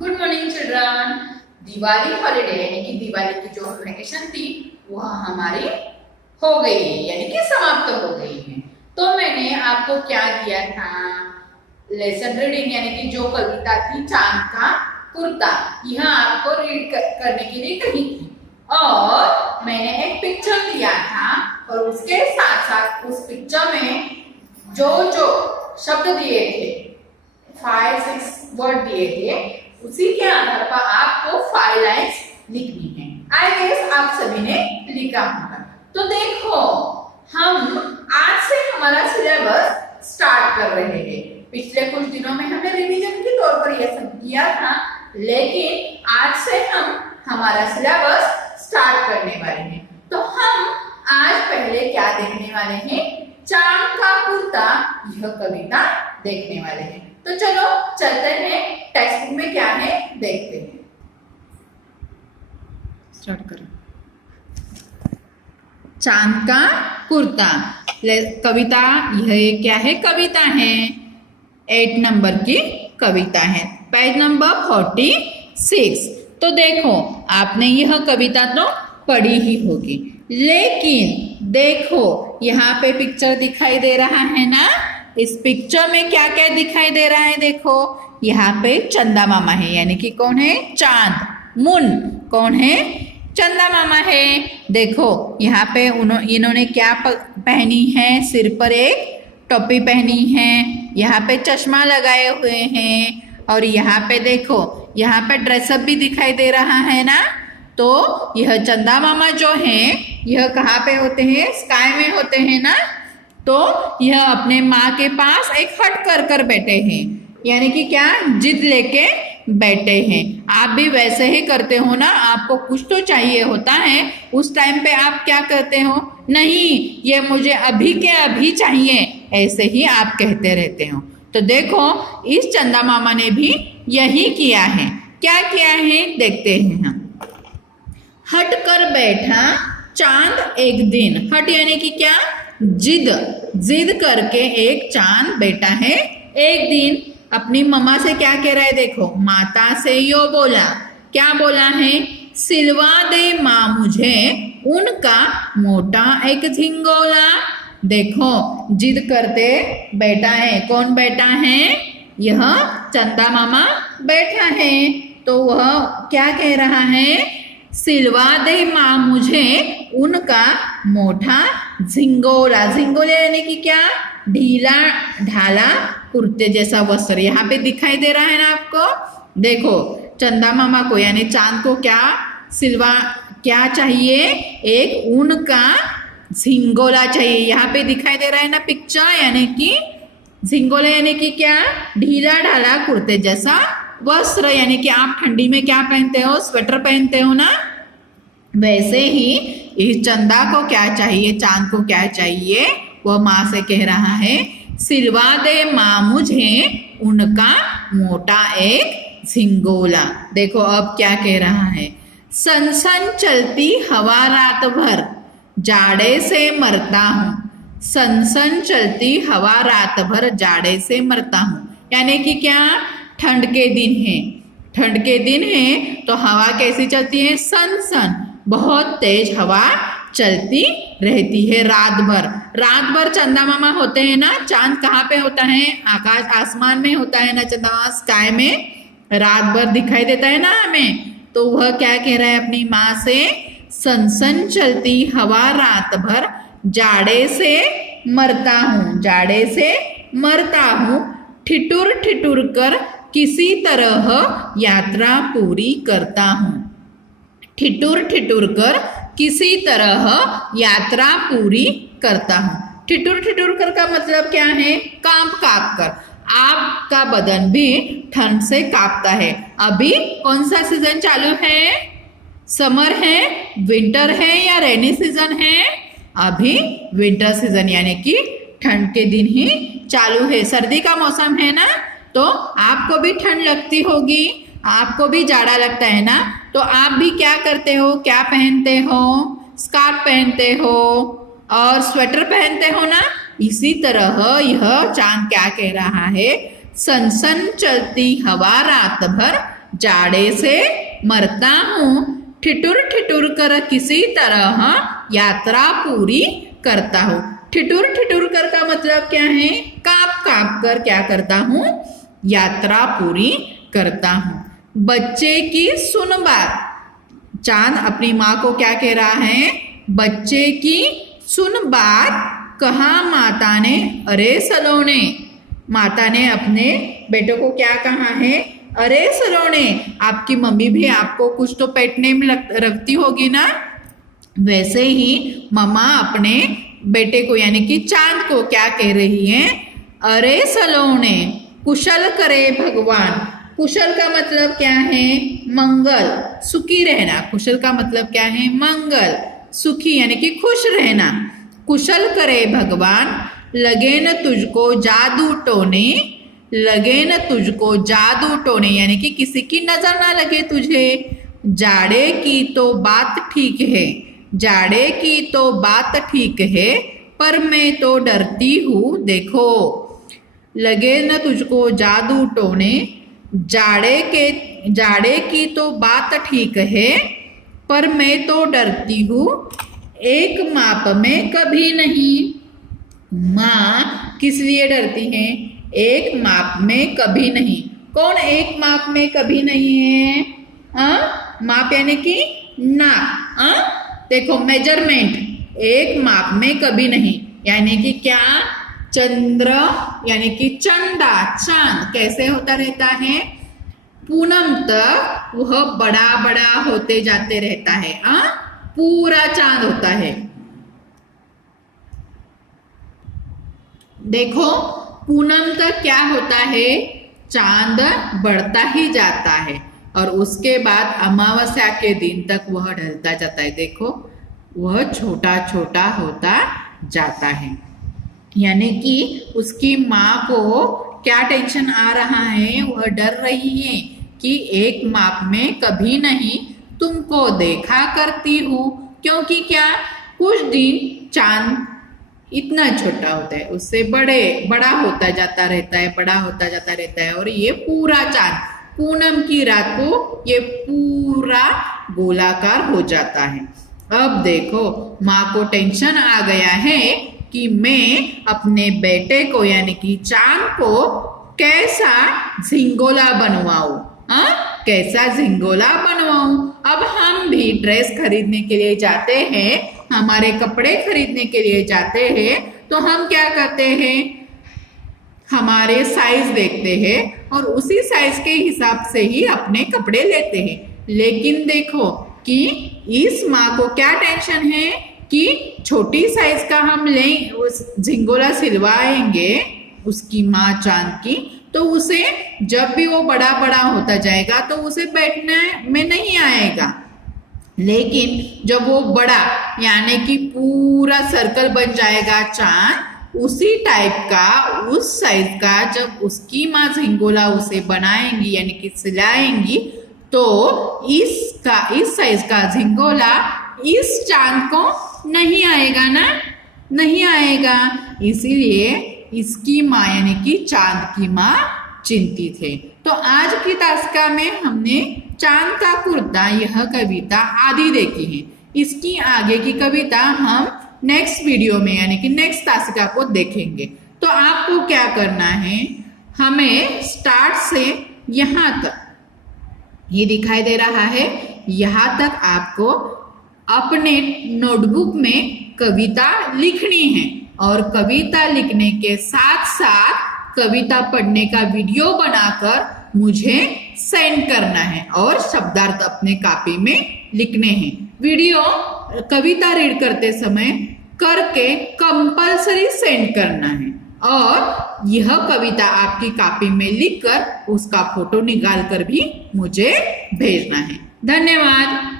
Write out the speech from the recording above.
Good morning children. Diwali holiday यानी कि दिवाली की जो वेकेशन थी वह हमारी हो गई है, यानी कि समाप्त हो गई है। तो मैंने आपको क्या दिया था, लेसन रीडिंग यानी कि जो कविता थी चांद का कुर्ता, यह आपको रीड करने के लिए कही थी। और मैंने एक पिक्चर दिया था और उसके साथ साथ उस पिक्चर में जो जो शब्द दिए थे, 5-6 वर्ड दिए थे, उसी के आधार पर आपको 5 लाइन्स लिखनी है। आई गेस आप सभी ने लिखा होगा। तो देखो, हम आज से हमारा सिलेबस स्टार्ट कर रहे हैं। पिछले कुछ दिनों में हमने रिवीजन के तौर पर यह सब किया था, लेकिन आज से हम हमारा सिलेबस स्टार्ट करने वाले हैं। तो हम आज पहले क्या देखने वाले हैं, चांद का कुर्ता, यह कविता देखने वाले हैं। तो चलो चलते हैं, टेक्स्ट बुक में क्या है देखते हैं। स्टार्ट करें। चांद का कुर्ता कविता, यह क्या है, कविता है, 8 नंबर की कविता है, पेज नंबर 46। तो देखो, आपने यह कविता तो पढ़ी ही होगी, लेकिन देखो यहाँ पे पिक्चर दिखाई दे रहा है ना। इस पिक्चर में क्या क्या दिखाई दे रहा है, देखो यहाँ पे चंदा मामा है, यानी कि कौन है, चांद। मून कौन है, चंदा मामा है। देखो यहाँ पे इन्होंने क्या पहनी है, सिर पर एक टोपी पहनी है, यहाँ पे चश्मा लगाए हुए हैं, और यहाँ पे देखो, यहाँ पे ड्रेसअप भी दिखाई दे रहा है ना। तो यह चंदा मामा जो हैं, यह कहाँ पे होते हैं, स्काई में होते हैं ना। तो यह अपने माँ के पास एक हट कर बैठे हैं, यानी कि क्या, जिद लेके बैठे हैं। आप भी वैसे ही करते हो ना, आपको कुछ तो चाहिए होता है, उस टाइम पे आप क्या करते हो, नहीं ये मुझे अभी के अभी चाहिए, ऐसे ही आप कहते रहते हो। तो देखो, इस चंदा मामा ने भी यही किया है। क्या किया है देखते हैं हम। हट कर बैठा चांद एक दिन, हट यानी कि क्या, जिद करके एक चांद बैठा है एक दिन। अपनी मम्मा से क्या कह रहा है, देखो, माता से यो बोला, क्या बोला है, सिलवा दे माँ मुझे उनका मोटा एक झिंगोला। देखो, जिद करते बैठा है, कौन बैठा है, यह चंदा मामा बैठा है। तो वह क्या कह रहा है, सिलवा दे माँ मुझे उनका मोटा झिंगोला। झिंगोला यानी कि क्या, ढीला ढाला कुर्ते जैसा वस्त्र, यहाँ पे दिखाई दे रहा है ना आपको। देखो, चंदा मामा को यानी चांद को क्या चाहिए, एक ऊन का झिंगोला चाहिए। यहाँ पे दिखाई दे रहा है ना पिक्चर, यानी कि झिंगोला यानी कि क्या, ढीला ढाला कुर्ते जैसा वस्त्र, यानी कि आप ठंडी में क्या पहनते हो, स्वेटर पहनते हो ना। वैसे ही इस चंदा को क्या चाहिए, चांद को क्या चाहिए, वह माँ से कह रहा है, सिलवा दे माँ मुझे उनका मोटा एक झिंगोला। देखो अब क्या कह रहा है, सन सन चलती हवा रात भर जाड़े से मरता हूँ। सन सन चलती हवा रात भर जाड़े से मरता हूँ, यानी कि क्या, ठंड के दिन है, ठंड के दिन है तो हवा कैसी चलती है, सन सन, बहुत तेज हवा चलती रहती है रात भर। रात भर चंदा मामा होते हैं ना, चांद कहाँ पे होता है, आकाश आसमान में होता है ना, चंदा मामा स्काई में रात भर दिखाई देता है ना हमें। तो वह क्या कह रहा है अपनी माँ से, सन सन चलती हवा रात भर जाड़े से मरता हूँ, जाड़े से मरता हूँ, ठिठुर ठिठुर कर किसी तरह यात्रा पूरी करता हूँ। ठिठुर ठिठुर कर किसी तरह यात्रा पूरी करता हूँ। ठिठुर ठिठुर कर का मतलब क्या है, कांप कांप कर। आपका बदन भी ठंड से कांपता है। अभी कौन सा सीजन चालू है, समर है, विंटर है या रेनी सीजन है, अभी विंटर सीजन यानी कि ठंड के दिन ही चालू है। सर्दी का मौसम है ना, तो आपको भी ठंड लगती होगी, आपको भी जाड़ा लगता है ना। तो आप भी क्या करते हो, क्या पहनते हो, स्कार्फ पहनते हो और स्वेटर पहनते हो ना। इसी तरह यह चांद क्या कह रहा है, सनसन चलती हवा रात भर जाड़े से मरता हूँ, ठिठुर ठिठुर कर किसी तरह यात्रा पूरी करता हूँ। ठिठुर ठिठुर कर का मतलब क्या है? कांप कांप कर क्या करता हूँ? यात्रा पूरी करता हूँ। बच्चे की सुन बात। चांद अपनी माँ को क्या कह रहा है? बच्चे की सुन बात, कहा माता ने अरे सलोने। माता ने अपने बेटे को क्या कहा है? अरे सलोने। आपकी मम्मी भी आपको कुछ तो पेट नेम रखती होगी ना, वैसे ही मम्मा अपने बेटे को यानी कि चांद को क्या कह रही है? अरे सलोने, कुशल करे भगवान। कुशल का मतलब क्या है? मंगल, सुखी रहना। कुशल का मतलब क्या है? मंगल, सुखी यानी कि खुश रहना। कुशल करे भगवान, लगे न तुझको जादू टोने। लगे न तुझको जादू टोने यानी कि किसी की नजर ना लगे तुझे। जाड़े की तो बात ठीक है, जाड़े की तो बात ठीक है, पर मैं तो डरती हूँ देखो। लगे न तुझको जादू टोने, जाड़े की तो बात ठीक है, पर मैं तो डरती हूँ एक माप में कभी नहीं। माँ किस लिए डरती है? एक माप में कभी नहीं। कौन एक माप में कभी नहीं है? माप यानी कि नाप। देखो मेजरमेंट, एक माप में कभी नहीं यानी कि क्या? चंद्र यानी कि चंदा, चांद कैसे होता रहता है? पूनम तक वह बड़ा बड़ा होते जाते रहता है। पूरा चांद होता है। देखो पूनम तक क्या होता है? चांद बढ़ता ही जाता है और उसके बाद अमावस्या के दिन तक वह ढलता जाता है। देखो वह छोटा छोटा होता जाता है। यानी कि उसकी माँ को क्या टेंशन आ रहा है? वह डर रही है कि एक माप में कभी नहीं तुमको देखा करती हूँ, क्योंकि क्या? कुछ दिन चांद इतना छोटा होता है, उससे बड़ा होता जाता रहता है, बड़ा होता जाता रहता है और ये पूरा चांद पूनम की रात को ये पूरा गोलाकार हो जाता है। अब देखो माँ को टेंशन आ गया है कि मैं अपने बेटे को यानी कि चांद को कैसा झिंगोला बनवाऊं। कैसा झिंगोला बनवाऊं? अब हम भी ड्रेस खरीदने के लिए जाते हैं, हमारे कपड़े खरीदने के लिए जाते हैं, तो हम क्या करते हैं? हमारे साइज देखते हैं और उसी साइज के हिसाब से ही अपने कपड़े लेते हैं। लेकिन देखो कि इस माँ को क्या टेंशन है कि छोटी साइज का हम लें, उस झिंगोला सिलवाएंगे उसकी माँ चांद की, तो उसे जब भी वो बड़ा बड़ा होता जाएगा तो उसे बैठने में नहीं आएगा। लेकिन जब वो बड़ा यानी कि पूरा सर्कल बन जाएगा चांद, उसी टाइप का उस साइज का जब उसकी माँ झिंगोला उसे बनाएंगी यानी कि सिलाएंगी, तो इस साइज का झिंगोला इस चांद को नहीं आएगा ना, नहीं आएगा। इसीलिए इसकी माँ यानी कि चांद की माँ चिंतित है। तो आज की तासिका में हमने चांद का कुर्ता यह कविता आदि देखी है। इसकी आगे की कविता हम नेक्स्ट वीडियो में यानी कि नेक्स्ट तासिका को देखेंगे। तो आपको क्या करना है? हमें स्टार्ट से यहाँ तक, ये दिखाई दे रहा है, यहाँ तक आपको अपने नोटबुक में कविता लिखनी है और कविता लिखने के साथ साथ कविता पढ़ने का वीडियो बनाकर मुझे सेंड करना है और शब्दार्थ अपने कॉपी में लिखने हैं। वीडियो कविता रीड करते समय करके कंपलसरी सेंड करना है और यह कविता आपकी कॉपी में लिखकर उसका फोटो निकाल कर भी मुझे भेजना है। धन्यवाद।